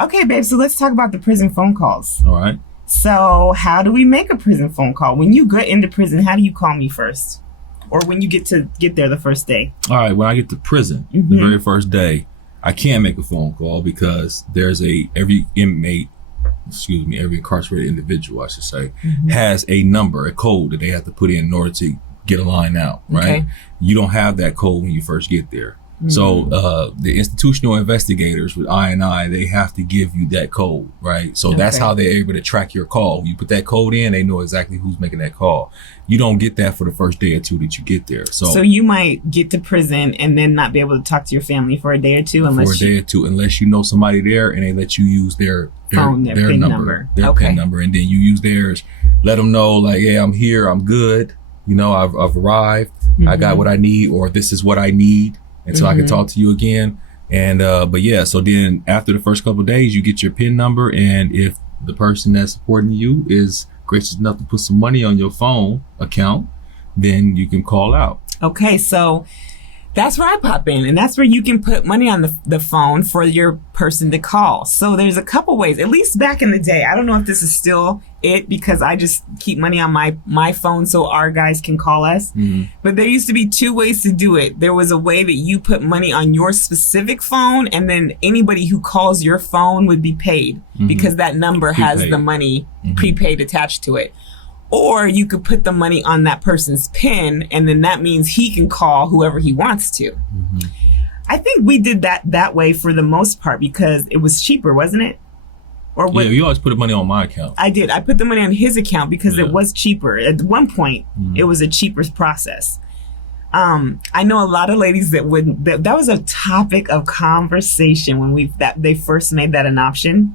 Okay, babe, so let's talk about the prison phone calls. All right. So how do we make a prison phone call? When you get into prison, how do you call me first? Or when you get there the first day? All right, when I get to prison, the very first day, I can't make a phone call because there's every incarcerated individual, I should say, has a number, a code that they have to put in order to get a line out, right? Okay. You don't have that code when you first get there. So the institutional investigators with I&I, they have to give you that code, right? So that's how they're able to track your call. You put that code in, they know exactly who's making that call. You don't get that for the first day or two that you get there. So you might get to prison and then not be able to talk to your family for a day or two unless you know somebody there and they let you use their phone, their PIN number. Their PIN number, and then you use theirs. Let them know, like, yeah, I'm here, I'm good. You know, I've arrived. I got what I need, or this is what I need. And so I can talk to you again. And, but yeah, so then after the first couple of days, you get your PIN number. And if the person that's supporting you is gracious enough to put some money on your phone account, then you can call out. Okay. So that's where I pop in, and that's where you can put money on the phone for your person to call. So there's a couple ways, at least back in the day. I don't know if this is still it because I just keep money on my phone so our guys can call us. But there used to be two ways to do it. There was a way that you put money on your specific phone, and then anybody who calls your phone would be paid because that number has the money prepaid attached to it. Or you could put the money on that person's PIN, and then that means he can call whoever he wants to. I think we did that way for the most part because it was cheaper, wasn't it? Or yeah, you always put the money on my account. I did. I put the money on his account because it was cheaper. At one point, it was a cheaper process. I know a lot of ladies that was a topic of conversation when they first made that an option.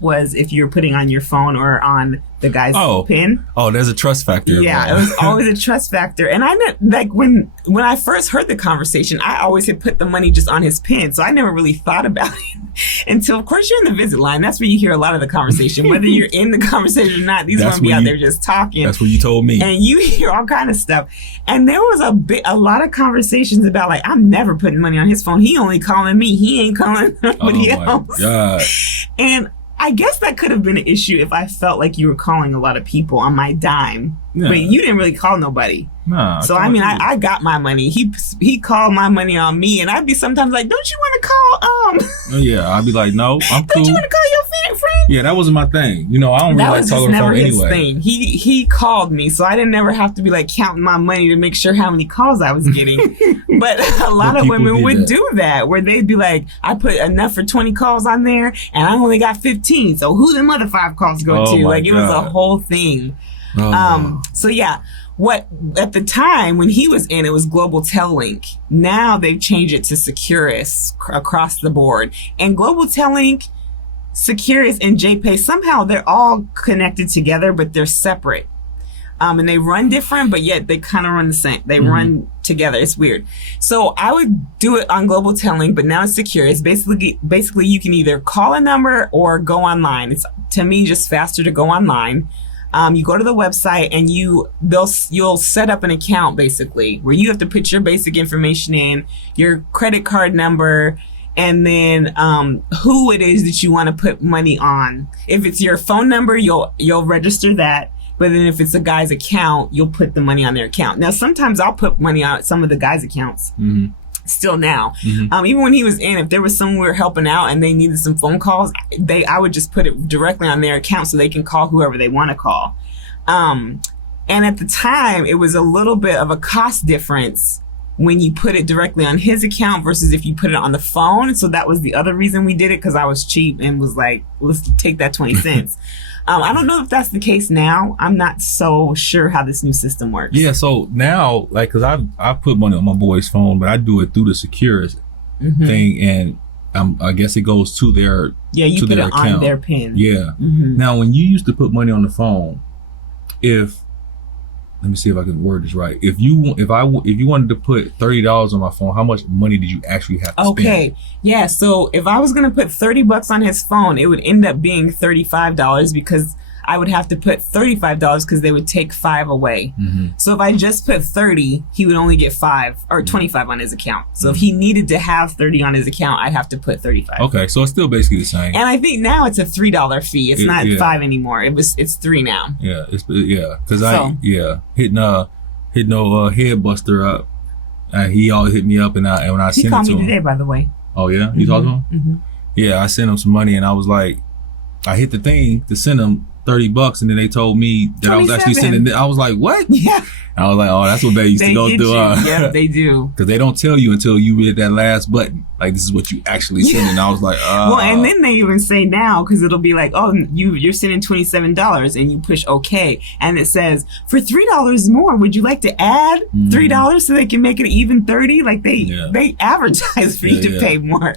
Was if you're putting on your phone or on the guy's PIN. Oh, there's a trust factor. Yeah, it was always a trust factor. And I meant, like, when I first heard the conversation, I always had put the money just on his PIN. So I never really thought about it until, of course, you're in the visit line. That's where you hear a lot of the conversation. Whether you're in the conversation or not, these women be out there just talking. That's what you told me. And you hear all kind of stuff. And there was a lot of conversations about, like, I'm never putting money on his phone. He only calling me. He ain't calling nobody else. My God. And I guess that could have been an issue if I felt like you were calling a lot of people on my dime. Yeah. But you didn't really call nobody. Nah, so I mean, I got my money. He called my money on me, and I'd be sometimes like, "Don't you want to call?" Yeah, I'd be like, "No, I'm cool." Don't you want to call your friend? Yeah, that wasn't my thing. You know, I don't really like talking on the phone anyway. Thing. He called me, so I didn't never have to be like counting my money to make sure how many calls I was getting. But a lot of women would do that, where they'd be like, "I put enough for 20 calls on there, and I only got 15. So who them other 5 calls go to?" Like, it was a whole thing. So yeah. What at the time when he was in, it was Global Tel-Link. Now they've changed it to Securus across the board. And Global Tel-Link, Securus, and JPay, somehow they're all connected together, but they're separate. And they run different, but yet they kind of run the same. They run together. It's weird. So I would do it on Global Tel-Link, but now it's Securus. Basically, you can either call a number or go online. It's, to me, just faster to go online. You go to the website and you'll set up an account basically where you have to put your basic information in, your credit card number, and then who it is that you want to put money on. If it's your phone number, you'll register that. But then if it's a guy's account, you'll put the money on their account. Now, sometimes I'll put money on some of the guys' accounts. Still now. Even when he was in, if there was someone we were helping out and they needed some phone calls, I would just put it directly on their account so they can call whoever they want to call. And at the time, it was a little bit of a cost difference when you put it directly on his account versus if you put it on the phone. So that was the other reason we did it, because I was cheap and was like, let's take that 20 cents. I don't know if that's the case now. I'm not so sure how this new system works. Yeah, so now, like, because I put money on my boy's phone, but I do it through the Securus thing, and I guess it goes to their you to put their it account. on their PIN. Yeah. Now, when you used to put money on the phone, let me see if I can word this right. If you wanted to put $30 on my phone, how much money did you actually have to spend? Okay. Yeah. So if I was going to put $30 on his phone, it would end up being $35 because I would have to put $35 because they would take $5 away. So if I just put 30, he would only get 5 or 25 on his account. So if he needed to have 30 on his account, I'd have to put 35. Okay, so it's still basically the same. And I think now it's a $3 fee. It's not 5 anymore. It's 3 now. Yeah, because hitting head buster up. He always hit me up, and when I sent it to him, he called me today, by the way. Oh yeah, you talked to him? Yeah, I sent him some money, and I was like, I hit the thing to send him $30, and then they told me that I was actually sending it. I was like, what? Yeah. I was like, oh, that's what they used to go through. Yeah, they do. Because they don't tell you until you hit that last button. Like, this is what you actually send. And I was like, well, and then they even say now, because it'll be like, oh, you're sending $27, and you push OK, and it says, for $3 more, would you like to add $3 so they can make it even 30? Like, they advertise for you to pay more.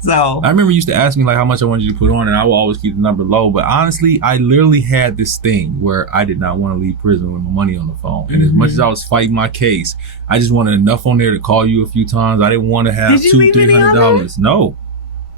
So I remember you used to ask me like how much I wanted you to put on, and I would always keep the number low. But honestly, I literally had this thing where I did not want to leave prison with my money on the phone. And as much as I was fighting my case, I just wanted enough on there to call you a few times. I didn't want to have $200-$300. No,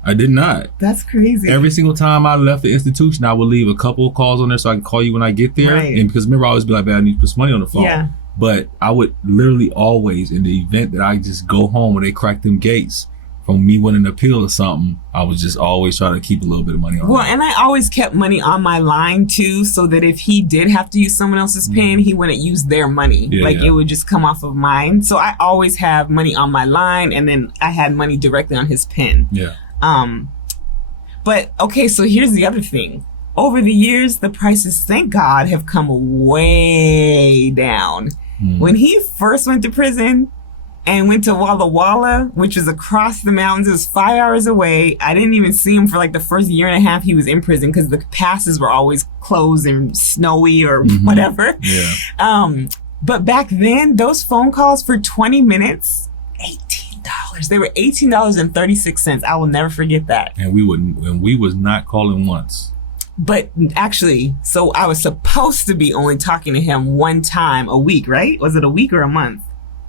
I did not. That's crazy. Every single time I left the institution, I would leave a couple of calls on there so I can call you when I get there. Right. And because remember, I always be like, I need to put some money on the phone. Yeah. But I would literally always, in the event that I just go home when they crack them gates, from me winning an appeal or something, I was just always trying to keep a little bit of money on. Well, and I always kept money on my line too, so that if he did have to use someone else's PIN, he wouldn't use their money. It would just come off of mine. So I always have money on my line, and then I had money directly on his PIN. Yeah. But okay, so here's the other thing. Over the years, the prices, thank God, have come way down. When he first went to prison and went to Walla Walla, which was across the mountains, it was 5 hours away. I didn't even see him for like the first year and a half he was in prison because the passes were always closed and snowy or whatever. Yeah. But back then, those phone calls for 20 minutes, $18. They were $18.36. I will never forget that. And we was not calling once. But actually, so I was supposed to be only talking to him one time a week, right? Was it a week or a month?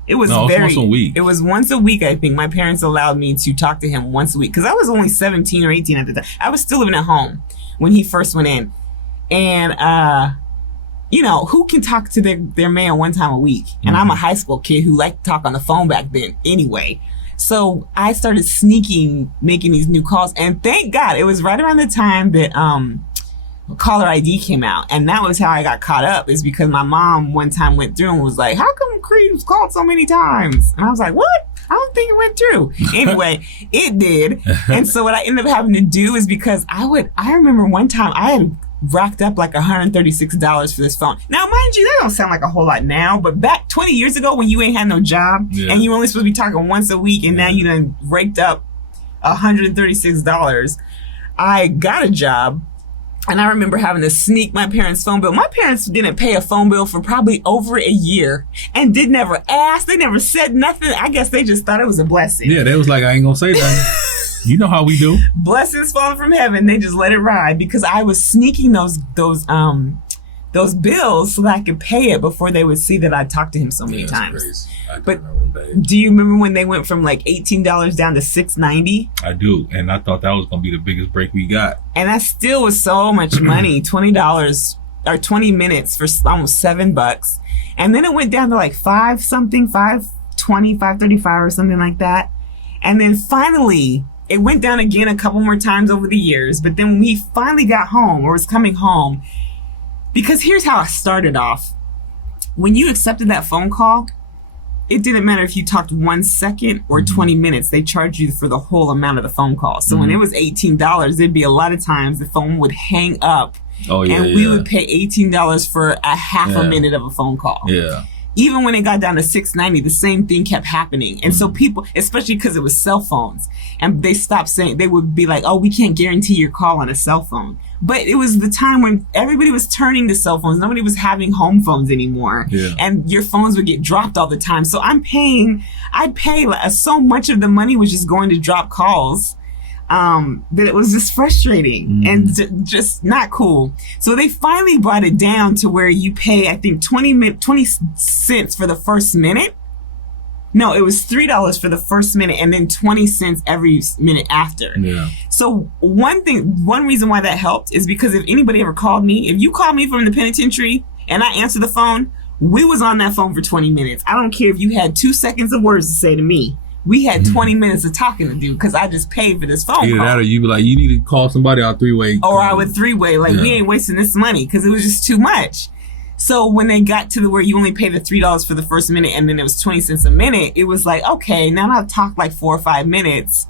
It was once a week. It was once a week, I think. My parents allowed me to talk to him once a week because I was only 17 or 18 at the time. I was still living at home when he first went in. And, who can talk to their man one time a week? And I'm a high school kid who liked to talk on the phone back then anyway. So I started making these new calls. And thank God, it was right around the time that caller ID came out, and that was how I got caught up, is because my mom one time went through and was like, how come Creed was called so many times? And I was like, what? I don't think it went through. Anyway, it did. And so what I ended up having to do is because I remember one time I had racked up like $136 for this phone. Now, mind you, that don't sound like a whole lot now, but back 20 years ago when you ain't had no job and you only supposed to be talking once a week, and now you done raked up $136, I got a job. And I remember having to sneak my parents' phone bill. My parents didn't pay a phone bill for probably over a year and did never ask. They never said nothing. I guess they just thought it was a blessing. Yeah, they was like, I ain't gonna say nothing. You know how we do. Blessings falling from heaven. They just let it ride because I was sneaking those bills so that I could pay it before they would see that I talked to him so many times. Crazy. But do you remember when they went from like $18 down to $6.90? I do, and I thought that was going to be the biggest break we got. And that still was so much money, $20 or 20 minutes for almost $7. And then it went down to like $5.20, $5.35 or something like that. And then finally, it went down again a couple more times over the years. But then when we finally got home or was coming home, because here's how I started off. When you accepted that phone call, it didn't matter if you talked 1 second or 20 minutes. They charged you for the whole amount of the phone call. So when it was $18, there'd be a lot of times the phone would hang up. And we would pay $18 for a half a minute of a phone call. Yeah. Even when it got down to $6.90, the same thing kept happening. And so people, especially because it was cell phones, and they stopped saying, they would be like, oh, we can't guarantee your call on a cell phone. But it was the time when everybody was turning to cell phones. Nobody was having home phones anymore. Yeah. And your phones would get dropped all the time. So I'd pay so much of the money was just going to drop calls. That it was just frustrating and just not cool. So they finally brought it down to where you pay, I think, 20 cents for the first minute. No, it was $3 for the first minute and then 20 cents every minute after. Yeah. So one reason why that helped is because if anybody ever called me, if you called me from the penitentiary and I answered the phone, we was on that phone for 20 minutes. I don't care if you had 2 seconds of words to say to me. We had 20 minutes of talking to do because I just paid for this phone Either call. that or you be like, you need to call somebody out three-way. Or I would three-way, like, we ain't wasting this money because it was just too much. So when they got to the where you only pay the $3 for the first minute and then it was 20 cents a minute, it was like, okay, now that I've talked like 4 or 5 minutes,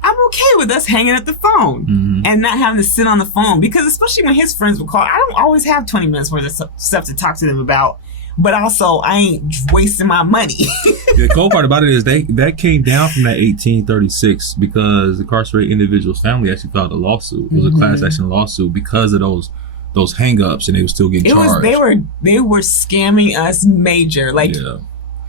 I'm okay with us hanging up the phone and not having to sit on the phone. Because especially when his friends would call, I don't always have 20 minutes worth of stuff to talk to them about. But also, I ain't wasting my money. The cool part about it is that came down from that 1836 because the incarcerated individual's family actually filed a lawsuit. It was a class action lawsuit because of those hang-ups, and they were still getting charged. They were scamming us major. Like,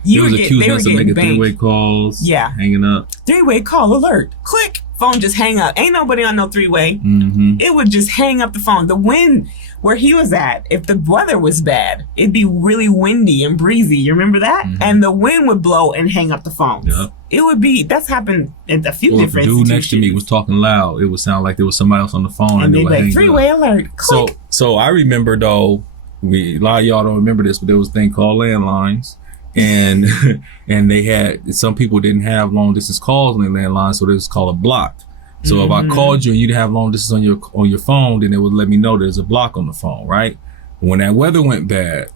you was accusing us of making three-way calls, hanging up. Three-way call alert. Click. Phone just hang up. Ain't nobody on no three-way. It would just hang up the phone. The wind where he was at, if the weather was bad, it'd be really windy and breezy. You remember that? And the wind would blow and hang up the phones. Yep. It would be, that's happened at a few different institutions. If the dude next to me was talking loud, it would sound like there was somebody else on the phone. And they'd be like, three-way alert. Click. So I remember though, a lot of y'all don't remember this, but there was a thing called landlines. And they had, some people didn't have long distance calls on their landline, so it was called a block. So if I called you and you didn't have long distance on your phone, then it would let me know there's a block on the phone, right? When that weather went bad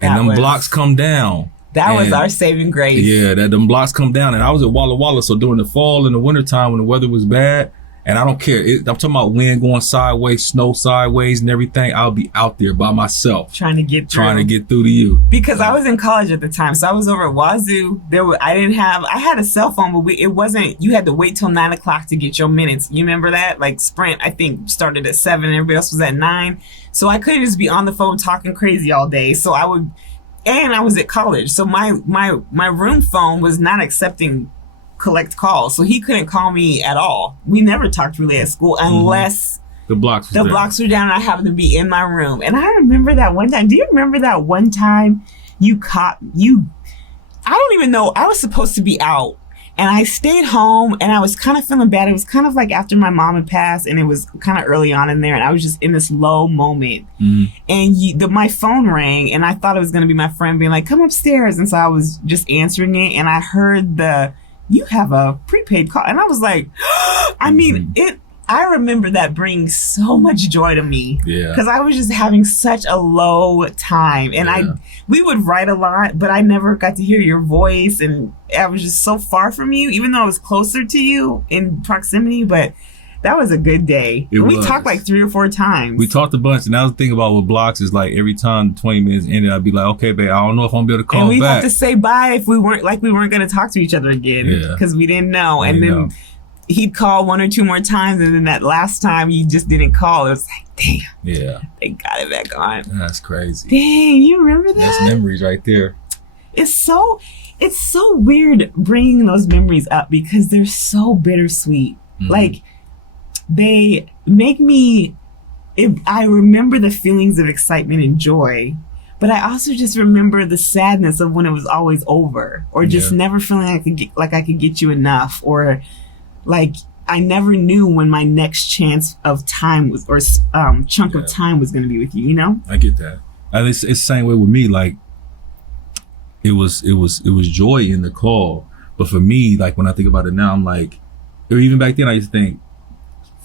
and them blocks come down. That was our saving grace. Yeah, them blocks come down. And I was at Walla Walla, so during the fall and the winter time when the weather was bad, and I don't care. I'm talking about wind going sideways, snow sideways and everything. I'll be out there by myself. Trying to get through to you. Because I was in college at the time. So I was over at Wazoo. I had a cell phone, but it wasn't, you had to wait till 9 o'clock to get your minutes. You remember that? Like Sprint, I think, started at 7 and everybody else was at 9. So I couldn't just be on the phone talking crazy all day. So I was at college. So my room phone was not accepting collect calls, so he couldn't call me at all. We never talked really at school unless the blocks were down and I happened to be in my room. And I remember that one time. Do you remember that one time I don't even know, I was supposed to be out and I stayed home and I was kind of feeling bad. It was kind of like after my mom had passed and it was kind of early on in there and I was just in this low moment. And my phone rang and I thought it was going to be my friend being like, come upstairs. And so I was just answering it and I heard you have a prepaid call. And I was like, I remember that bringing so much joy to me. Yeah. Because I was just having such a low time. And we would write a lot, but I never got to hear your voice. And I was just so far from you, even though I was closer to you in proximity. But that was a good day. We talked like 3 or 4 times. We talked a bunch. And that was the thing about with blocks is like every time 20 minutes ended, I'd be like, okay, babe, I don't know if I'm going to be able to call back. And we'd have to say bye if we weren't going to talk to each other again. Because we didn't know. And then he'd call 1 or 2 more times. And then that last time you just didn't call. It was like, damn. Yeah. They got it back on. That's crazy. Dang, you remember that? That's memories right there. It's so weird bringing those memories up because they're so bittersweet. Like, they make me, I remember the feelings of excitement and joy, but I also just remember the sadness of when it was always over, or just never feeling like I could get you enough, or like I never knew when my next chance of time was, or chunk of time was going to be with you. You know? I get that. It's the same way with me. Like it was joy in the call, but for me, like when I think about it now, I'm like, or even back then, I used to think,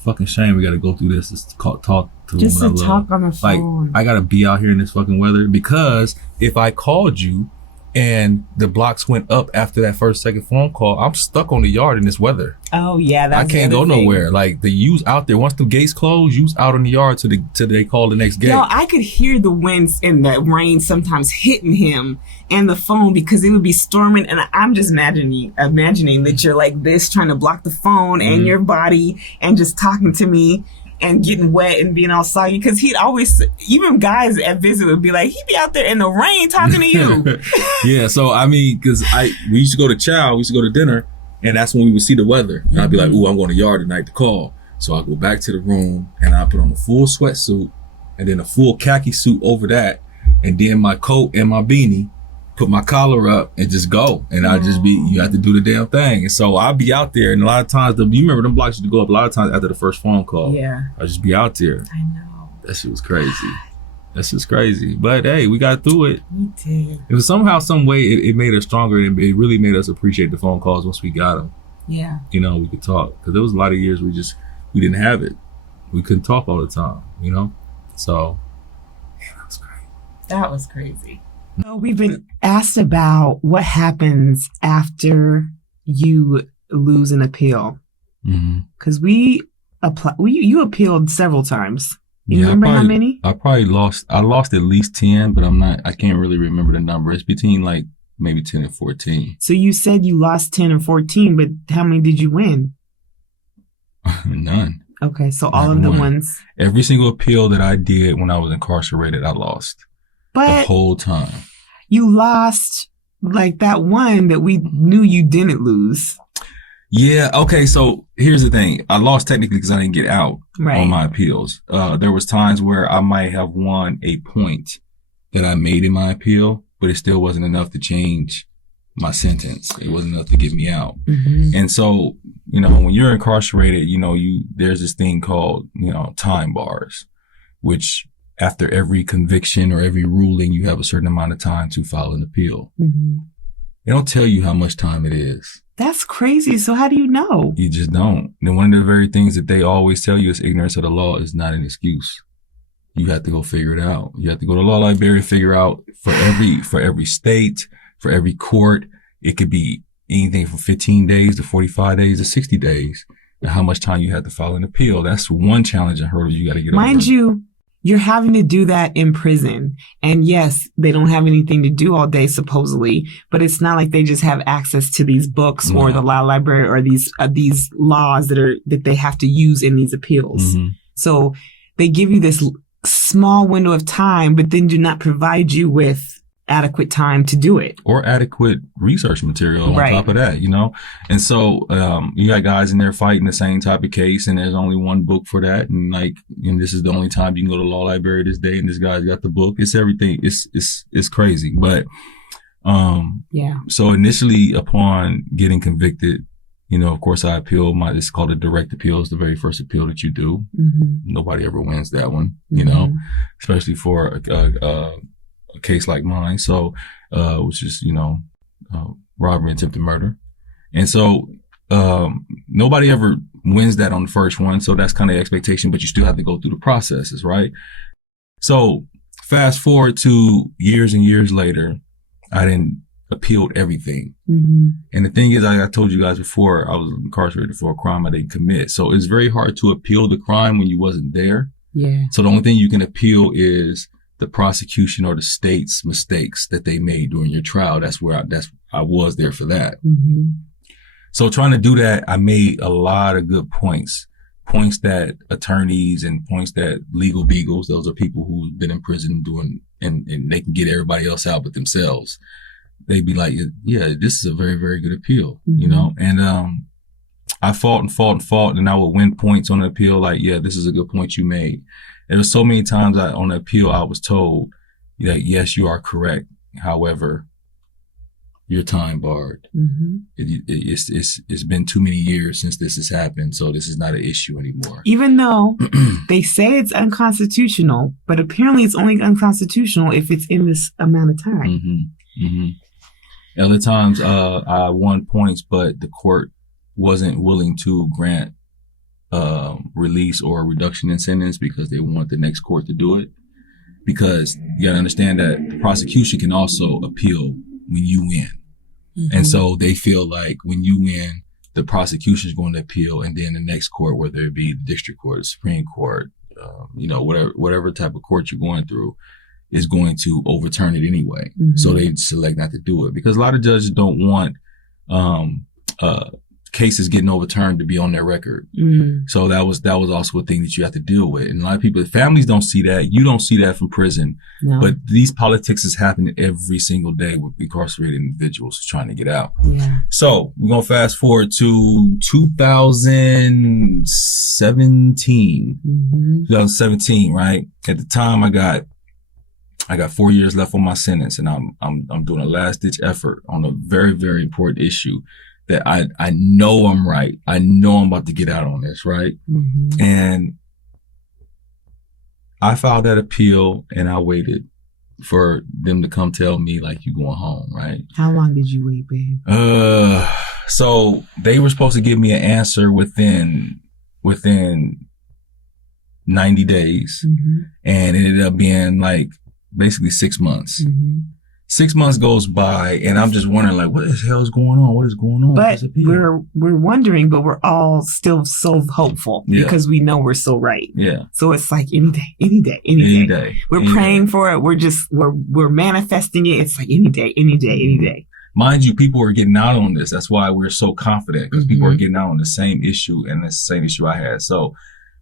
fucking shame we gotta go through this. Just talk to just to talk on the phone. Like I gotta be out here in this fucking weather, because if I called you and the blocks went up after that second phone call, I'm stuck on the yard in this weather. Oh yeah, that's I can't go nowhere. Like the use out there, once the gates close, use out on the yard till they call the next gate. Yo, I could hear the winds and the rain sometimes hitting him and the phone because it would be storming, and I'm just imagining that you're like this trying to block the phone and your body and just talking to me and getting wet and being all soggy, because he'd always, even guys at visit would be like, he'd be out there in the rain talking to you. Yeah, so I mean, because we used to go to chow, we used to go to dinner, and that's when we would see the weather. And I'd be like, ooh, I'm going to yard tonight to call. So I go back to the room and I put on a full sweatsuit and then a full khaki suit over that, and then my coat and my beanie, put my collar up and just go. And you have to do the damn thing. And so I'll be out there. And a lot of times, you remember them blocks used to go up a lot of times after the first phone call. Yeah. I'll just be out there. I know. That shit was crazy. That's just crazy. But hey, we got through it. We did. It was somehow, some way, it made us stronger. And it really made us appreciate the phone calls once we got them. Yeah. You know, we could talk. Because there was a lot of years we didn't have it. We couldn't talk all the time, you know? So, yeah, that was great. That was crazy. So we've been asked about what happens after you lose an appeal. Because you appealed several times. You remember how many? I lost at least 10, but I can't really remember the number. It's between like maybe 10 and 14. So you said you lost 10 or 14, but how many did you win? None. Okay, so all of the ones. Every single appeal that I did when I was incarcerated, I lost. But the whole time. You lost like that one that we knew you didn't lose. Yeah. Okay. So here's the thing. I lost technically because I didn't get out on my appeals. There was times where I might have won a point that I made in my appeal, but it still wasn't enough to change my sentence. It wasn't enough to get me out. And so, you know, when you're incarcerated, you know, there's this thing called, you know, time bars, which after every conviction or every ruling, you have a certain amount of time to file an appeal. They don't tell you how much time it is. That's crazy. So how do you know? You just don't. And one of the very things that they always tell you is ignorance of the law is not an excuse. You have to go figure it out. You have to go to the law library and figure out for every state, for every court, it could be anything from 15 days to 45 days to 60 days, and how much time you have to file an appeal. That's one challenge and hurdle you got to get over. Mind you, you're having to do that in prison. And yes, they don't have anything to do all day, supposedly, but it's not like they just have access to these books or the law library or these laws that they have to use in these appeals. So they give you this small window of time, but then do not provide you with adequate time to do it. Or adequate research material on top of that, you know? And so, you got guys in there fighting the same type of case, and there's only one book for that. And this is the only time you can go to the law library this day, and this guy's got the book. It's everything. It's crazy. But, so initially upon getting convicted, you know, of course I appeal it's called a direct appeal. It's the very first appeal that you do. Nobody ever wins that one, you know, especially for a case like mine. So, which is, you know, robbery and attempted murder. And so, nobody ever wins that on the first one. So that's kind of the expectation, but you still have to go through the processes, right? So fast forward to years and years later, I didn't appealed everything. And the thing is, I told you guys before, I was incarcerated for a crime I didn't commit. So it's very hard to appeal the crime when you wasn't there. So the only thing you can appeal is the prosecution or the state's mistakes that they made during your trial. That's where I was there for that. So trying to do that, I made a lot of good points that attorneys and points that legal beagles, those are people who've been in prison doing, and they can get everybody else out but themselves. They'd be like, yeah, this is a very, very good appeal, you know? And, I fought, and I would win points on the appeal. Like, yeah, this is a good point you made. There were so many times on the appeal, I was told that, yes, you are correct. However, you're time barred. It's been too many years since this has happened. So this is not an issue anymore. Even though they say it's unconstitutional, but apparently it's only unconstitutional if it's in this amount of time. Other times, I won points, but the court wasn't willing to grant release or reduction in sentence because they want the next court to do it. Because you gotta understand that the prosecution can also appeal when you win. And so they feel like when you win, the prosecution is going to appeal, and then the next court, whether it be the district court, the Supreme Court, you know, whatever type of court you're going through, is going to overturn it anyway. So they select not to do it because a lot of judges don't want cases getting overturned to be on their record. So that was also a thing that you have to deal with. And a lot of people, families don't see that. You don't see that from prison. But these politics is happening every single day with incarcerated individuals trying to get out. So we're going to fast forward to 2017, right? At the time I got I got 4 years left on my sentence, and I'm doing a last ditch effort on a very, very important issue that I know I'm right. I know I'm about to get out on this, right? Mm-hmm. And I filed that appeal, and I waited for them to come tell me, like, you going home, right? How long did you wait, babe? So they were supposed to give me an answer within 90 days. Mm-hmm. And it ended up being like basically 6 months. Mm-hmm. 6 months goes by, and I'm just wondering, like, what the hell is going on? What is going on? But we're wondering, but we're all still so hopeful because we know we're so right. Yeah. So it's like any day. We're praying for it. We're manifesting it. It's like any day. Mind you, people are getting out on this. That's why we're so confident, because people are getting out on the same issue, and the same issue I had. So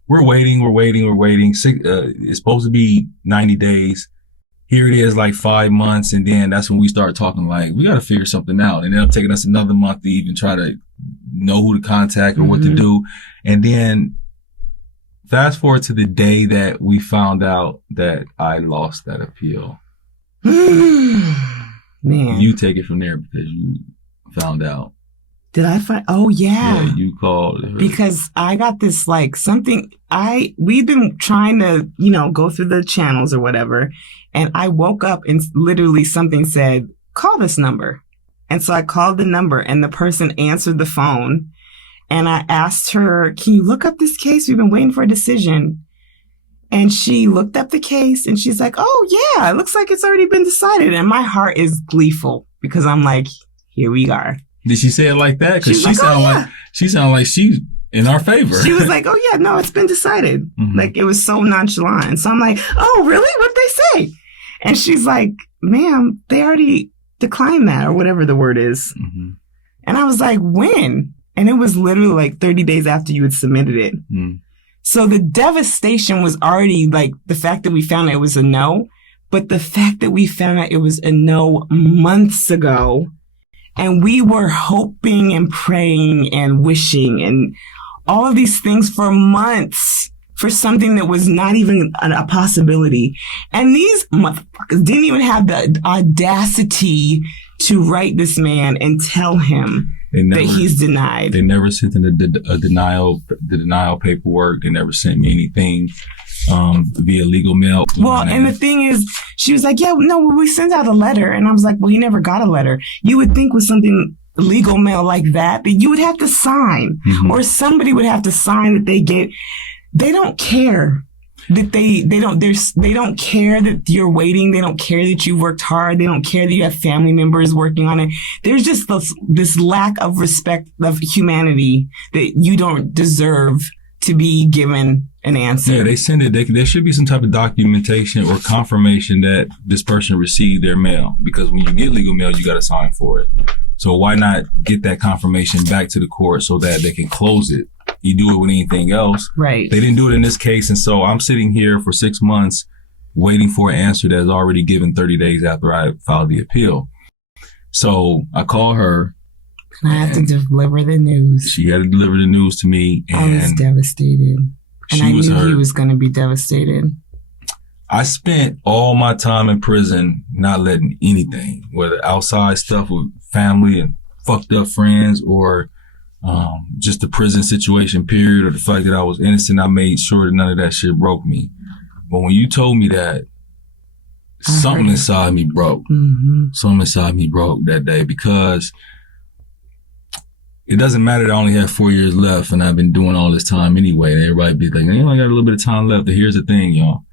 we're waiting. It's supposed to be 90 days. Here it is, like 5 months, and then that's when we start talking like, we got to figure something out. And it ended up taking us another month to even try to know who to contact or what to do. And then fast forward to the day that we found out that I lost that appeal. Man. You take it from there, because you found out. Did I find? Oh, yeah. Yeah, you called her. Because I got this, like, something, we've been trying to, go through the channels or whatever. And I woke up and literally something said, call this number. And so I called the number, and the person answered the phone. And I asked her, can you look up this case? We've been waiting for a decision. And she looked up the case, and she's like, oh, yeah, it looks like it's already been decided. And my heart is gleeful, because I'm like, here we are. Did she say it like that? Because she sounded like she's in our favor. She was like, oh, yeah, no, it's been decided. Mm-hmm. Like, it was so nonchalant. So I'm like, oh, really? What'd they say? And she's like, ma'am, they already declined that, or whatever the word is. Mm-hmm. And I was like, when? And it was literally like 30 days after you had submitted it. Mm. So the devastation was already, like, the fact that we found out it was a no, but the fact that we found out it was a no months ago, and we were hoping and praying and wishing and all of these things for months for something that was not even a possibility. And these motherfuckers didn't even have the audacity to write this man and tell him that he's denied. They never sent in the denial paperwork. They never sent me anything via legal mail. Well, and the thing is, she was like, yeah, no, we sent out a letter. And I was like, well, he never got a letter. You would think with something legal mail like that you would have to sign, or somebody would have to sign that they don't care that they don't care that you're waiting. They don't care that you worked hard. They don't care that you have family members working on it. There's just this lack of respect of humanity that you don't deserve to be given an answer. Yeah, they send it. There should be some type of documentation or confirmation that this person received their mail, because when you get legal mail, you got to sign for it. So why not get that confirmation back to the court so that they can close it? You do it with anything else. Right. They didn't do it in this case. And so I'm sitting here for 6 months waiting for an answer that's already given 30 days after I filed the appeal. So I call her. I have to deliver the news. She had to deliver the news to me. And I was devastated. And I knew he was going to be devastated. I spent all my time in prison not letting anything, whether outside stuff with family and fucked up friends, or just the prison situation period, or the fact that I was innocent, I made sure that none of that shit broke me. But when you told me that, something inside me broke. Mm-hmm. Something inside me broke that day, because it doesn't matter that I only have 4 years left and I've been doing all this time anyway. And everybody be like, I only got a little bit of time left. But here's the thing, y'all.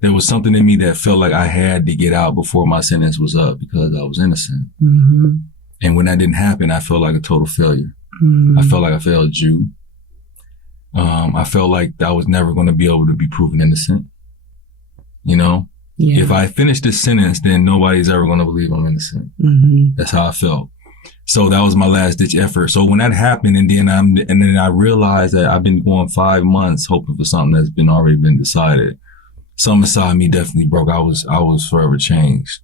There was something in me that felt like I had to get out before my sentence was up, because I was innocent. Mm-hmm. And when that didn't happen, I felt like a total failure. Mm-hmm. I felt like I failed you. I felt like I was never going to be able to be proven innocent. You know? Yeah. If I finish this sentence, then nobody's ever going to believe I'm innocent. Mm-hmm. That's how I felt. So that was my last ditch effort. So when that happened, and then I realized that I've been going 5 months hoping for something that's already been decided. Something inside me definitely broke. I was forever changed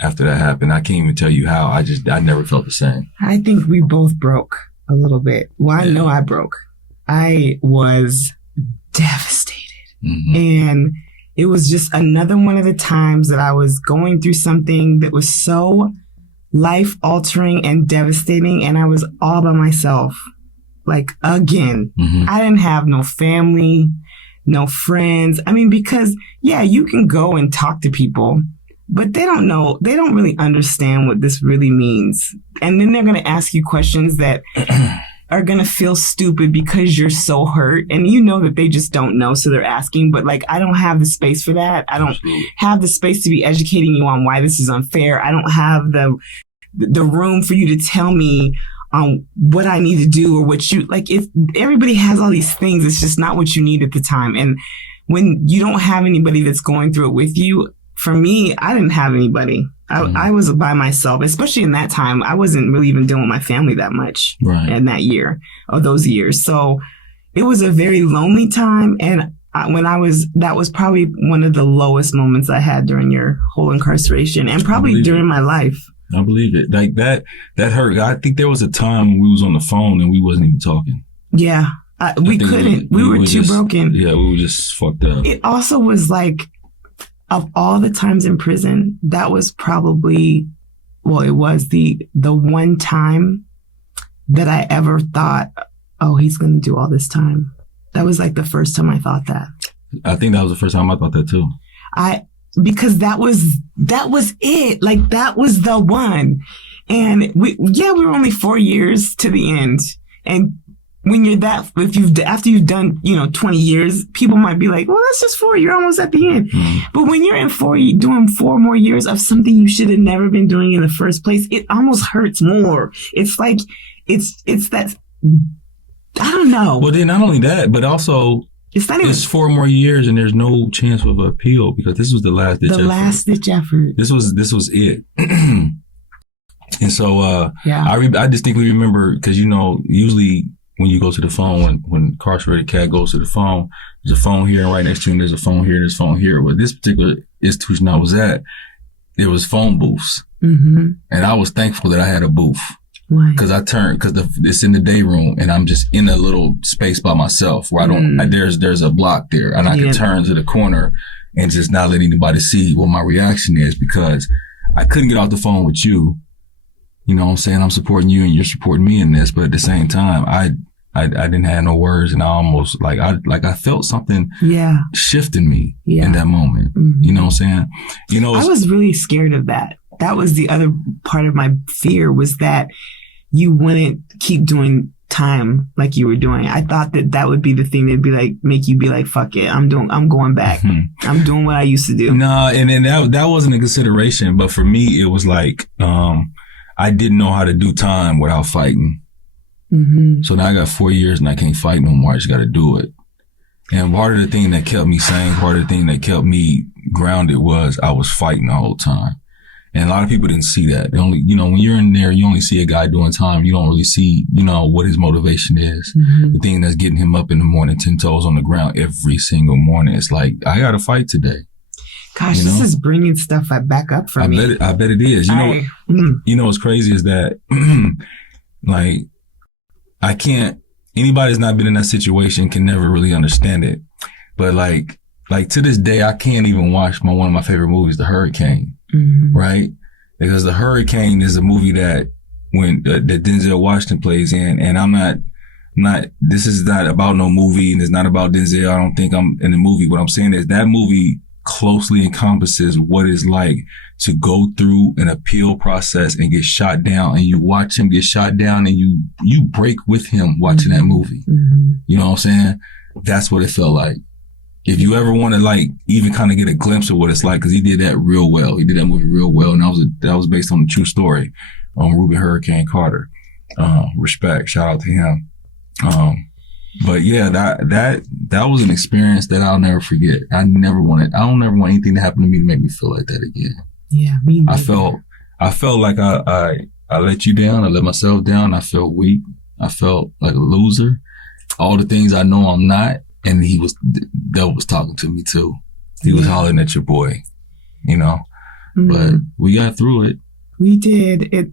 after that happened. I can't even tell you how. I never felt the same. I think we both broke a little bit. Well, I know I broke. I was devastated. Mm-hmm. And it was just another one of the times that I was going through something that was so life altering and devastating, and I was all by myself. Like, again, I didn't have no family, no friends. I mean, because, yeah, you can go and talk to people, but they don't know, they don't really understand what this really means. And then they're going to ask you questions that are going to feel stupid because you're so hurt. And you know that they just don't know, so they're asking. But, like, I don't have the space for that. I don't have the space to be educating you on why this is unfair. I don't have the room for you to tell me what I need to do or what you like. If everybody has all these things, it's just not what you need at the time. And when you don't have anybody that's going through it with you, for me, I didn't have anybody. I was by myself, especially in that time. I wasn't really even dealing with my family that much in that year or those years. So it was a very lonely time. And that was probably one of the lowest moments I had during your whole incarceration and probably during my life. I believe it. Like that hurt. I think there was a time when we was on the phone and we wasn't even talking. Yeah. We couldn't. We were too broken. Yeah, we were just fucked up. It also was like, of all the times in prison, that was probably, well, it was the one time that I ever thought, oh, he's going to do all this time. That was like the first time I thought that. I think that was the first time I thought that too. Because that was it. Like, that was the one. And we were only 4 years to the end. And when you're after you've done, 20 years, people might be like, well, that's just 4. You're almost at the end. But when you're doing 4 more years of something you should have never been doing in the first place, it almost hurts more. It's like, it's that, I don't know. Well, then not only that, but also it's 4 more years and there's no chance of appeal because this was the last ditch effort. The last ditch effort. This was it. And so, I distinctly remember because, usually when you go to the phone, when incarcerated cat goes to the phone, there's a phone here and right next to him, there's a phone here, there's a phone here. But this particular institution I was at, there was phone booths. And I was thankful that I had a booth. Because it's in the day room and I'm just in a little space by myself where there's a block there and I can turn to the corner and just not let anybody see what my reaction is because I couldn't get off the phone with you. You know what I'm saying? I'm supporting you and you're supporting me in this, but at the same time, I didn't have no words and I almost I felt something shift in me in that moment. You know what I'm saying? I was really scared of that. That was the other part of my fear was that you wouldn't keep doing time like you were doing. I thought that would be the thing that'd be like, make you be like, fuck it. I'm going back. I'm doing what I used to do. No, and then that wasn't a consideration, but for me, it was like, I didn't know how to do time without fighting. So now I got 4 years and I can't fight no more. I just got to do it. And part of the thing that kept me sane, part of the thing that kept me grounded was I was fighting the whole time. And a lot of people didn't see that. They only, when you're in there, you only see a guy doing time. You don't really see, what his motivation is. The thing that's getting him up in the morning, 10 toes on the ground every single morning. It's like, I got to fight today. Gosh, this is bringing stuff back up for me. I bet it is. What's crazy is that, I can't, anybody that's not been in that situation can never really understand it. But like to this day, I can't even watch one of my favorite movies, The Hurricane. Right? Because The Hurricane is a movie that that Denzel Washington plays in, and I'm not, this is not about no movie and it's not about Denzel. I don't think I'm in the movie. What I'm saying is that movie closely encompasses what it's like to go through an appeal process and get shot down, and you watch him get shot down and you break with him watching that movie. You know what I'm saying? That's what it felt like. If you ever want to even kind of get a glimpse of what it's like, because he did that real well. He did that movie real well, and that was based on a true story on Reuben Hurricane Carter. Respect, shout out to him. But yeah, that was an experience that I'll never forget. I don't ever want anything to happen to me to make me feel like that again. Yeah, me neither. I felt like I let you down. I let myself down. I felt weak. I felt like a loser. All the things I know I'm not. And Del was talking to me too. He was hollering at your boy, but we got through it. We did it.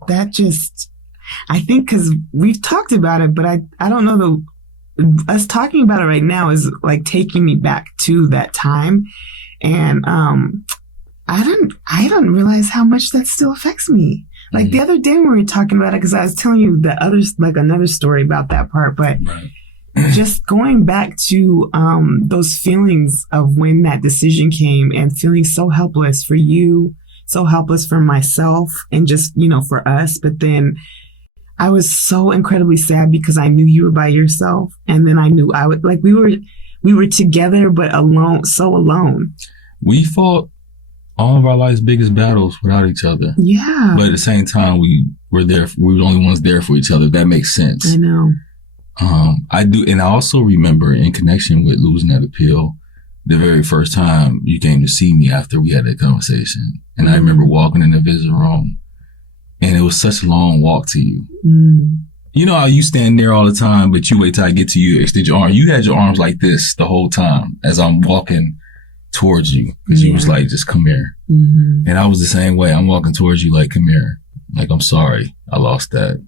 I think cause we've talked about it, but I don't know us talking about it right now is like taking me back to that time. And I don't realize how much that still affects me. Like the other day when we were talking about it, because I was telling you the others, like another story about that part, but just going back to those feelings of when that decision came and feeling so helpless for you, so helpless for myself, and just, you know, for us. But then I was so incredibly sad because I knew you were by yourself, and then I knew I would, like, we were together but alone, so alone. We fought all of our life's biggest battles without each other. Yeah. But at the same time, we were there. We were the only ones there for each other. That makes sense. I know. I do. And I also remember, in connection with losing that appeal, the very first time you came to see me after we had that conversation. And I remember walking in the visiting room, and it was such a long walk to you. You know how you stand there all the time, but you wait till I get to you, extend your arm. You had your arms like this the whole time as I'm walking towards you, because you was like, just come here. And I was the same way. I'm walking towards you like, come here. Like, I'm sorry, I lost that.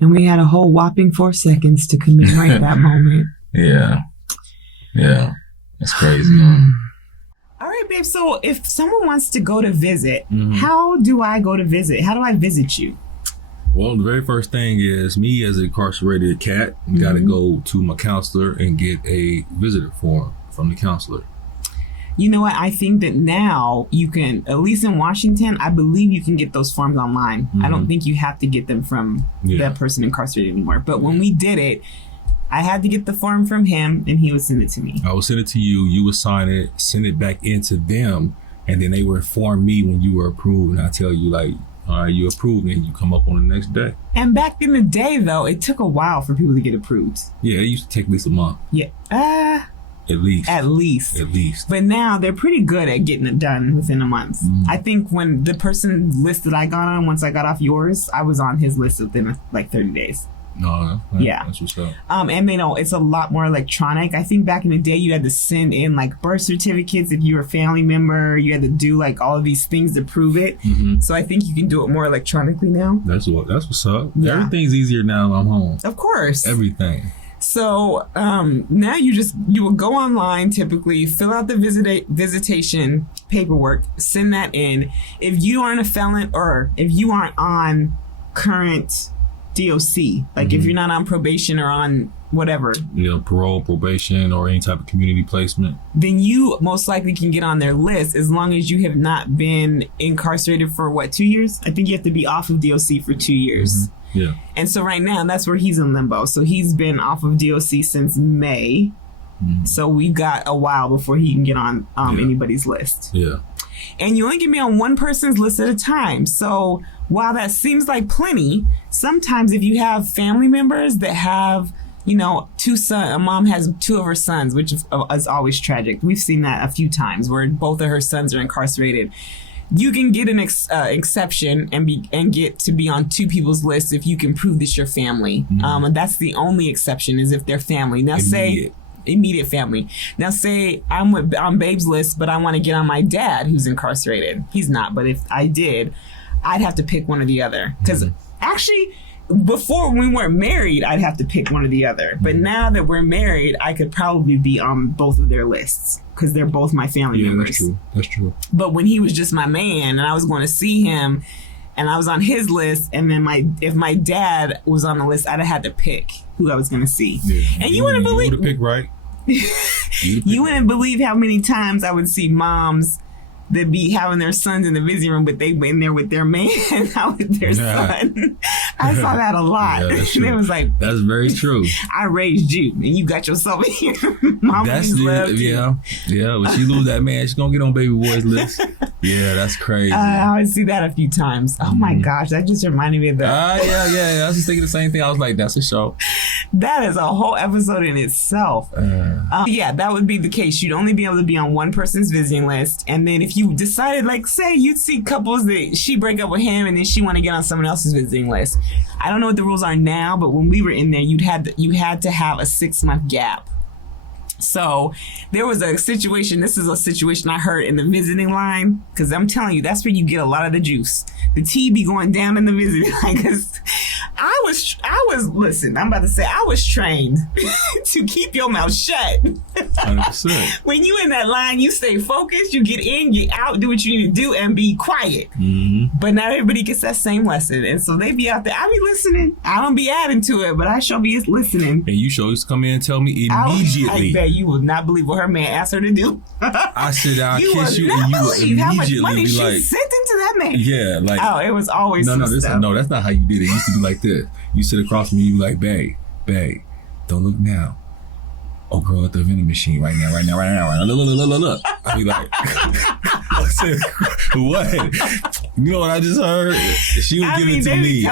And we had a whole whopping 4 seconds to commemorate that moment. Yeah. That's crazy. All right, babe. So if someone wants to go to visit, how do I go to visit? How do I visit you? Well, the very first thing is, me as an incarcerated cat, got to go to my counselor and get a visitor form from the counselor. You know what? I think that now you can, at least in Washington, I believe you can get those forms online. I don't think you have to get them from that person incarcerated anymore. But when we did it, I had to get the form from him, and he would send it to me. I would send it to you. You would sign it, send it back into them, and then they would inform me when you were approved. And I tell you, like, all right, you approved, and you come up on the next day. And back in the day, though, it took a while for people to get approved. Yeah, it used to take at least a month. Yeah. At least. But now they're pretty good at getting it done within a month. I think when the person list that I got on, once I got off yours, I was on his list within like 30 days. No, that's what's up. And they know it's a lot more electronic. I think back in the day, you had to send in like birth certificates if you were a family member. You had to do like all of these things to prove it. So I think you can do it more electronically now. That's what's up. Yeah. Everything's easier now that I'm home. Of course. Everything. So now you will go online, typically fill out the visitation paperwork, send that in. If you aren't a felon, or if you aren't on current DOC, like if you're not on probation or on whatever, parole, probation, or any type of community placement, then you most likely can get on their list, as long as you have not been incarcerated for 2 years. I think you have to be off of DOC for 2 years. Yeah. And so right now, that's where he's in limbo. So he's been off of DOC since May. So we've got a while before he can get on anybody's list. Yeah. And you only can be on one person's list at a time. So while that seems like plenty, sometimes if you have family members that have, two sons, a mom has 2 of her sons, which is always tragic. We've seen that a few times where both of her sons are incarcerated. You can get an exception and get to be on 2 people's lists if you can prove this your family. And that's the only exception, is if they're family. Now immediate family. Now say I'm on Babe's list, but I want to get on my dad who's incarcerated. He's not, but if I did, I'd have to pick one or the other. Because actually, before we weren't married, I'd have to pick one or the other. But now that we're married, I could probably be on both of their lists, because they're both my family members. That's true. But when he was just my man and I was going to see him and I was on his list, and then if my dad was on the list, I'd have had to pick who I was going to see. Yeah. And you wouldn't believe... You would have picked right. You wouldn't believe how many times I would see moms that be having their sons in the visiting room, but they in there with their man, not with their son. I saw that a lot. Yeah, that's true. It was like, that's very true. I raised you, and you got yourself in here. Mama just loved you. Yeah. When she lose that man, she's gonna get on baby boy's list. Yeah, that's crazy. I would see that a few times. Oh my gosh, that just reminded me of that. Yeah. I was just thinking the same thing. I was like, that's a show. That is a whole episode in itself. Yeah, that would be the case. You'd only be able to be on one person's visiting list, and then if you decided, like, say you'd see couples that she break up with him and then she want to get on someone else's visiting list. I don't know what the rules are now, but when we were in there, you had to have a 6-month gap So there was a situation. This is a situation I heard in the visiting line, because I'm telling you, that's where you get a lot of the juice. The tea be going down in the visiting line, because I was listen, I'm about to say, I was trained to keep your mouth shut. 100%. When you in that line, you stay focused, you get in, get out, do what you need to do, and be quiet. But not everybody gets that same lesson. And so they be out there. I be listening. I don't be adding to it, but I sure be listening. And you sure used to come in and tell me immediately. I bet you will not believe what her man asked her to do. I said, I'll kiss you, and you will immediately how much money she like, sent into that man. Yeah, like, oh, it was always no, that's not how you did it. It used to be like this. You sit across from me, you be like, babe, don't look now. Oh, girl, at the vending machine right now. Look. I be like, I said, what? You know what I just heard? She was giving it to me.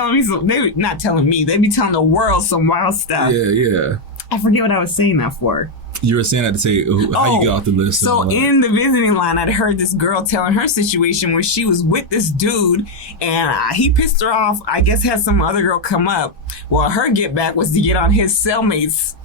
They not telling me. They be telling the world some wild stuff. Yeah. I forget what I was saying that for. You were saying that to say how you get off the list. So in the visiting line, I'd heard this girl telling her situation where she was with this dude and he pissed her off. I guess had some other girl come up. Well, her get back was to get on his cellmate's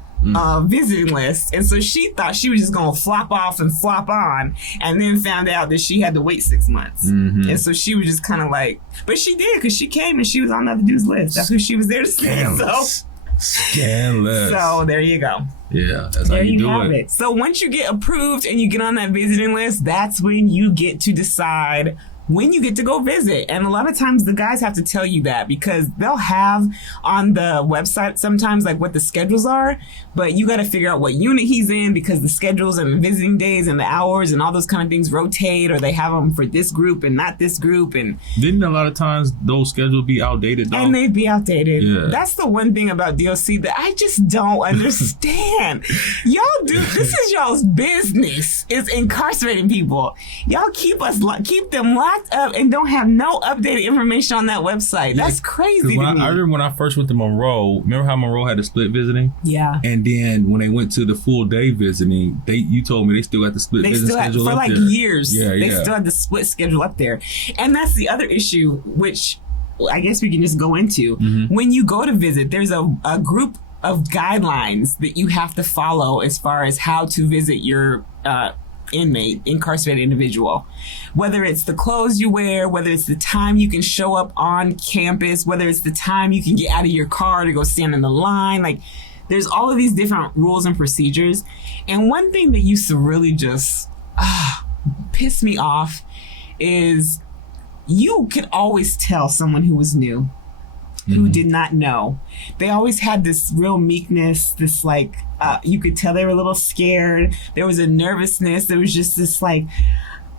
visiting list. And so she thought she was just going to flop off and flop on, and then found out that she had to wait 6 months. And so she was just kind of like, but she did, because she came and she was on the other dude's list. That's who she was there to see. Scandalous. So there you go. Yeah, that's how you do it. So once you get approved and you get on that visiting list, that's when you get to decide when you get to go visit. And a lot of times the guys have to tell you that, because they'll have on the website sometimes like what the schedules are, but you got to figure out what unit he's in, because the schedules and the visiting days and the hours and all those kind of things rotate, or they have them for this group and not this group. And didn't a lot of times those schedules be outdated though? And they'd be outdated. Yeah. That's the one thing about DOC that I just don't understand. Y'all do, this is y'all's business, is incarcerating people. Y'all keep them locked up and don't have no updated information on that website. That's crazy to me. I remember when I first went to Monroe, remember how Monroe had the split visiting? Yeah. And then when they went to the full day visiting, you told me they still got the split visiting schedule for up like there. years. Yeah, they still had the split schedule up there. And that's the other issue, which I guess we can just go into. When you go to visit, there's a group of guidelines that you have to follow as far as how to visit your incarcerated individual. Whether it's the clothes you wear, whether it's the time you can show up on campus, whether it's the time you can get out of your car to go stand in the line. Like, there's all of these different rules and procedures. And one thing that used to really just piss me off is you could always tell someone who was new, who did not know. They always had this real meekness, this like, you could tell they were a little scared. There was a nervousness. There was just this like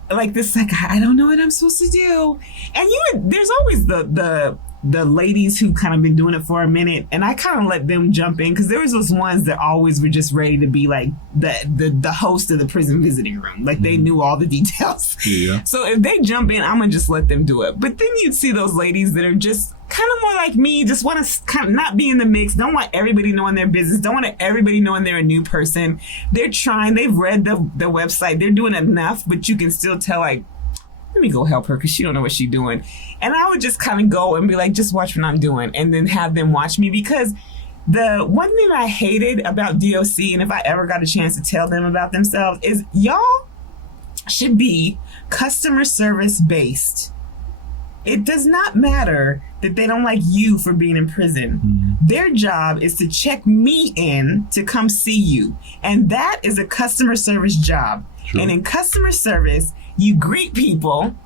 this, like, I don't know what I'm supposed to do. And there's always the ladies who kind of been doing it for a minute, and I kind of let them jump in, because there was those ones that always were just ready to be like the host of the prison visiting room. Like, they knew all the details. Yeah. So if they jump in, I'm gonna just let them do it. But then you'd see those ladies that are just kind of more like me, just want to kind of not be in the mix, don't want everybody knowing their business, don't want everybody knowing they're a new person. They're trying, they've read the website, they're doing enough, but you can still tell, like, let me go help her because she don't know what she's doing. And I would just kind of go and be like, just watch what I'm doing, and then have them watch me. Because the one thing I hated about DOC, and if I ever got a chance to tell them about themselves, is y'all should be customer service based. It does not matter that they don't like you for being in prison. Their job is to check me in to come see you. And that is a customer service job. True. And in customer service, you greet people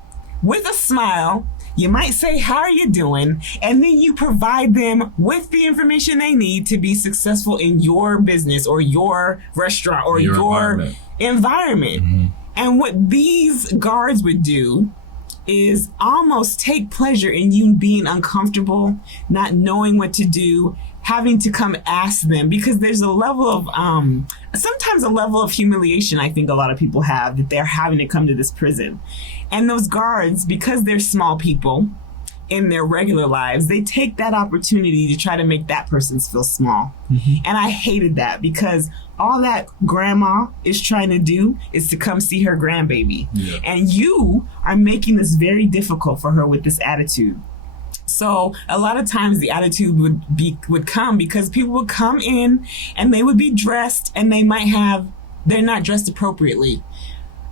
with a smile. You might say, how are you doing? And then you provide them with the information they need to be successful in your business or your restaurant or your environment. And what these guards would do is almost take pleasure in you being uncomfortable, not knowing what to do, having to come ask them, because there's a level of, sometimes a level of humiliation I think a lot of people have, that they're having to come to this prison. And those guards, because they're small people in their regular lives, they take that opportunity to try to make that person feel small. And I hated that, because all that grandma is trying to do is to come see her grandbaby. And you are making this very difficult for her with this attitude. So a lot of times the attitude would come because people would come in and they would be dressed and they might have They're not dressed appropriately.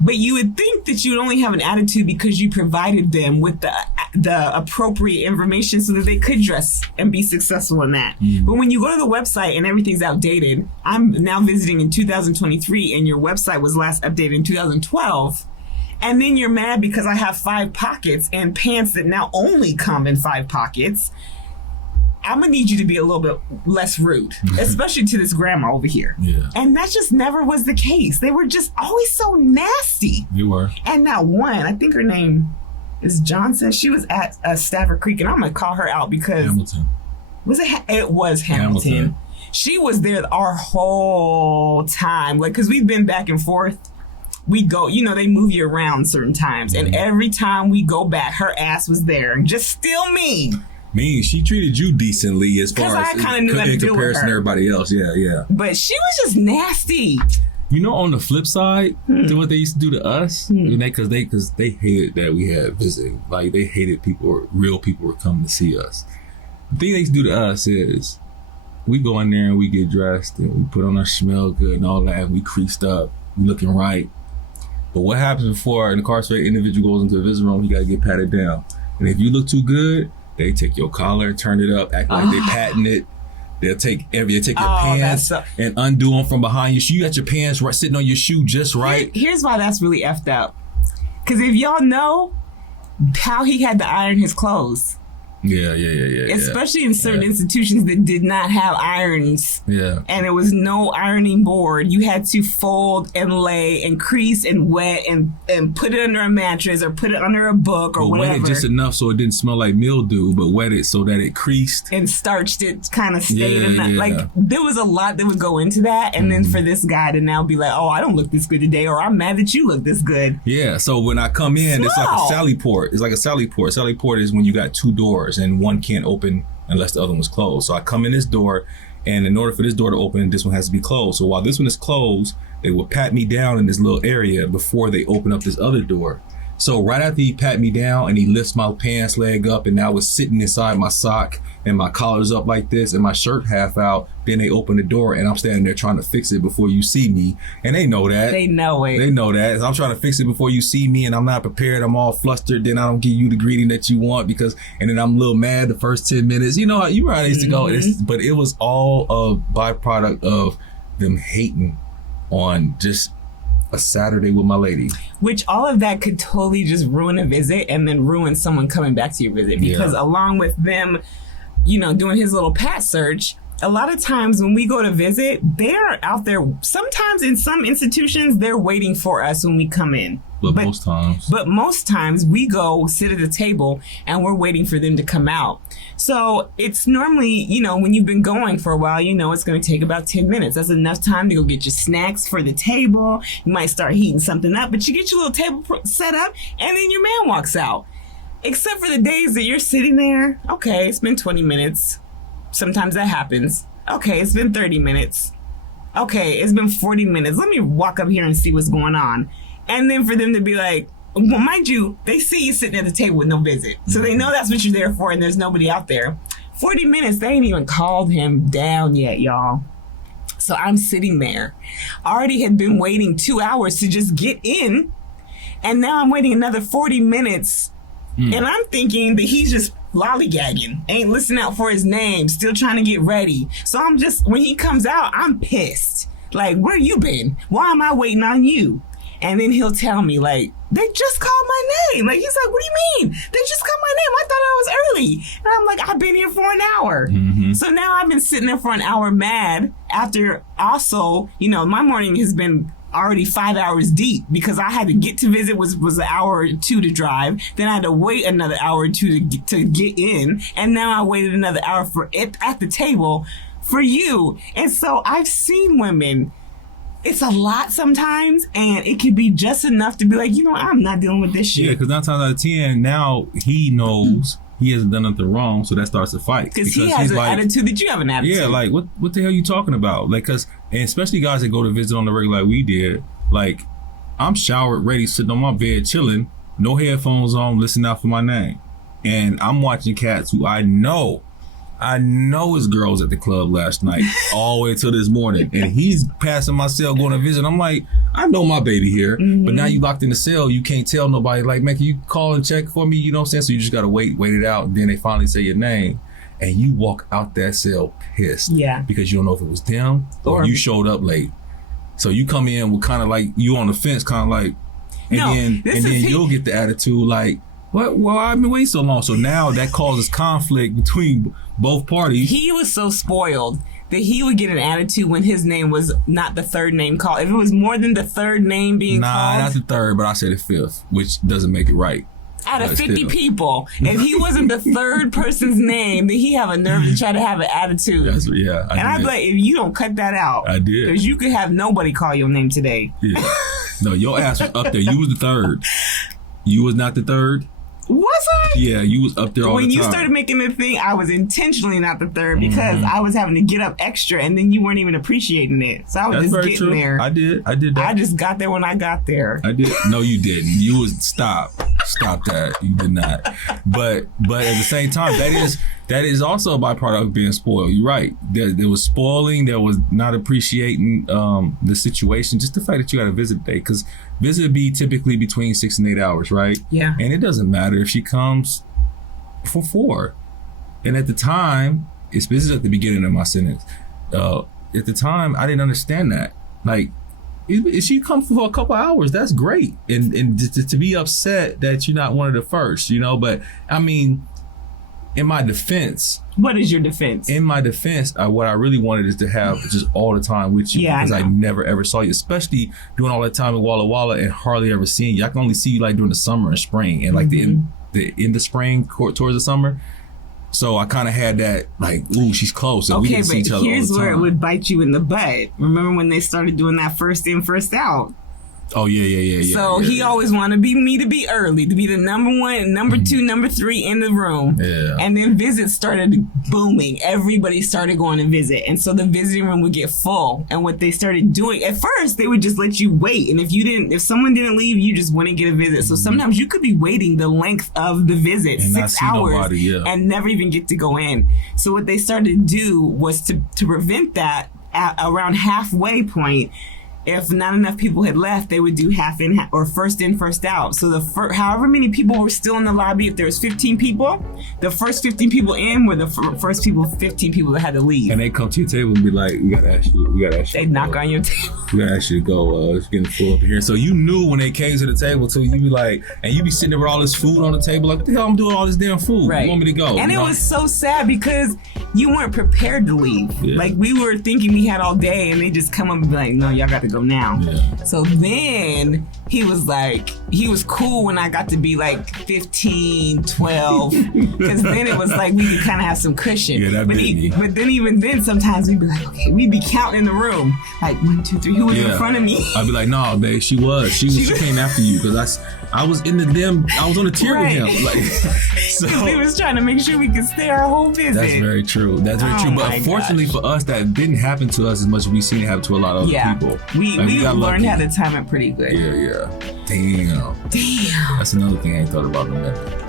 But you would think that you would only have an attitude because you provided them with the appropriate information so that they could dress and be successful in that. But when you go to the website and everything's outdated, I'm now visiting in 2023 and your website was last updated in 2012. And then you're mad because I have 5 pockets and pants that now only come in 5 pockets. I'm gonna need you to be a little bit less rude, especially to this grandma over here. Yeah. And that just never was the case. They were just always so nasty. You were. And now one, I think her name is Johnson. She was at Stafford Creek, and I'm gonna call her out because Hamilton. It was Hamilton. She was there our whole time, like, because we've been back and forth. We go, they move you around certain times, and every time we go back, her ass was there, and just still mean. She treated you decently as far as I kind of knew how to in deal with comparison her. to everybody else. Yeah. But she was just nasty. On the flip side, to what they used to do to us, because they hated that we had visiting. Like, they hated real people were coming to see us. The thing they used to do to us is we go in there and we get dressed and we put on our smell good and all that, and we creased up, looking right. But what happens before an incarcerated individual goes into a visitor room? You got to get patted down. And if you look too good, they take your collar, turn it up, act like they patting it. They'll take your pants and undo them from behind your shoe. You got your pants sitting on your shoe just right. Here's why that's really effed up. Because if y'all know how he had to iron his clothes. Yeah. Especially in certain institutions that did not have irons. Yeah. And there was no ironing board. You had to fold and lay and crease and wet and put it under a mattress or put it under a book or whatever. Wet it just enough so it didn't smell like mildew, but wet it so that it creased. And starched it, kind of stayed in that. Like, there was a lot that would go into that. And then for this guy to now be like, oh, I don't look this good today, or I'm mad that you look this good. Yeah. So when I come in, it's like a sally port. It's like a sally port. Sally port is when you got 2 doors and one can't open unless the other one was closed. So I come in this door, and in order for this door to open, this one has to be closed. So while this one is closed, they will pat me down in this little area before they open up this other door. So right after he pat me down and he lifts my pants leg up, and now it's sitting inside my sock and my collar's up like this and my shirt half out, then they open the door and I'm standing there trying to fix it before you see me. And they know that. They know it. They know that. I'm trying to fix it before you see me and I'm not prepared. I'm all flustered. Then I don't give you the greeting that you want and then I'm a little mad the first 10 minutes. You know how you I used to go. But it was all a byproduct of them hating on just a Saturday with my lady. Which all of that could totally just ruin a visit and then ruin someone coming back to your visit. Because along with them, doing his little pat search, a lot of times when we go to visit, they're out there. Sometimes in some institutions, they're waiting for us when we come in. But most times we go sit at the table and we're waiting for them to come out. So it's normally, when you've been going for a while, it's going to take about 10 minutes. That's enough time to go get your snacks for the table. You might start heating something up, but you get your little table set up and then your man walks out. Except for the days that you're sitting there. Okay, it's been 20 minutes. Sometimes that happens. Okay, it's been 30 minutes. Okay, it's been 40 minutes. Let me walk up here and see what's going on. And then for them to be like, well, mind you, they see you sitting at the table with no visit. So they know that's what you're there for and there's nobody out there. 40 minutes, they ain't even called him down yet, y'all. So I'm sitting there. Already had been waiting 2 hours to just get in. And now I'm waiting another 40 minutes. And I'm thinking that he's just lollygagging, ain't listening out for his name, still trying to get ready. So I'm just, when he comes out, I'm pissed. Like, where you been? Why am I waiting on you? And then he'll tell me, like, they just called my name. Like, he's like, what do you mean? They just called my name. I thought I was early. And I'm like, I've been here for an hour. So now I've been sitting there for an hour mad after also, my morning has been already 5 hours deep because I had to get to visit was an hour or 2 to drive. Then I had to wait another hour or 2 to get in. And now I waited another hour for it at the table for you. And so I've seen women. It's a lot sometimes, and it could be just enough to be like, I'm not dealing with this shit. Yeah, because 9 times out of 10, now he knows he hasn't done nothing wrong, so that starts a fight. Because he has an attitude that you have an attitude. Yeah, like, what the hell are you talking about? Like, and especially guys that go to visit on the regular like we did, like, I'm showered, ready, sitting on my bed, chilling, no headphones on, listening out for my name. And I'm watching cats who I know I know his girl was at the club last night all the way till this morning, and he's passing my cell going to visit. I'm like, I know my baby here, but now you locked in the cell. You can't tell nobody. Like, man, can you call and check for me? You know what I'm saying? So you just got to wait it out. And then they finally say your name, and you walk out that cell pissed. Yeah. Because you don't know if it was them or you showed up late. So you come in with kind of like, you on the fence, kind of like, and then you'll get the attitude like, what? Well, I've been waiting so long. So now that causes conflict between both parties. He was so spoiled that he would get an attitude when his name was not the third name called. If it was more than the third name being called. Nah, not the third, but I said the fifth, which doesn't make it right. Out of 50 people, if he wasn't the third person's name, then he have a nerve to try to have an attitude. I'd be like, if you don't cut that out, I did, because you could have nobody call your name today. Yeah, no, your ass was up there. You was the third. You was not the third. Was I? Yeah, you was up there all the time. When you started making the thing, I was intentionally not the third because I was having to get up extra, and then you weren't even appreciating it. So I was just getting there. I did that. I just got there when I got there. I did. No, you didn't. You was stop that. You did not. But at the same time, that is also a byproduct of being spoiled. You're right. There was spoiling. There was not appreciating the situation. Just the fact that you got to visit today, because visit be typically between 6 and 8 hours, right? Yeah. And it doesn't matter if she comes for 4. And at the time, this is at the beginning of my sentence. At the time, I didn't understand that. Like, if she comes for a couple hours, that's great. And to be upset that you're not one of the first, you know. But I mean, in my defense. What is your defense? In my defense, what I really wanted is to have just all the time with you, because I never ever saw you, especially doing all that time in Walla Walla and hardly ever seeing you. I can only see you like during the summer and spring, and like the end of spring towards the summer. So I kind of had that like, ooh, she's close, and we can see each other all the time. Here's where it would bite you in the butt. Remember when they started doing that first in, first out? Oh yeah. So he always wanted me to be early, to be the number 1, number 2, number 3 in the room. Yeah. And then visits started booming. Everybody started going to visit, and so the visiting room would get full. And what they started doing at first, they would just let you wait. And if someone didn't leave, you just wouldn't get a visit. So sometimes you could be waiting the length of the visit, and 6 hours, and never even get to go in. So what they started to do was to prevent that at around halfway point. If not enough people had left, they would do half in or first in, first out. So however many people were still in the lobby, if there was 15 people, the first 15 people in were the first 15 people that had to leave. And they come to your table and be like, we gotta ask you. They knock on your table. We gotta ask you to go. It's getting full up in here. So you knew when they came to the table too. You be like, and you be sitting there with all this food on the table. Like, what the hell I'm doing all this damn food? Right. You want me to go? And it was so sad because you weren't prepared to leave. Yeah. Like, we were thinking we had all day, and they just come up and be like, no, y'all got to go now. Yeah. So then he was cool when I got to be like 15, 12, because then it was like we could kind of have some cushion. Yeah, but then even then, sometimes we'd be like, okay, we'd be counting in the room, like 1, 2, 3, who was in front of me? I'd be like, no, babe, she came after you, because I was in I was on the tier with him. Like, so we was trying to make sure we could stay our whole visit. That's very true. But unfortunately for us, that didn't happen to us as much as we've seen it happen to a lot of other people. We learned how to time it pretty good. Yeah. Damn. That's another thing I ain't thought about in a minute.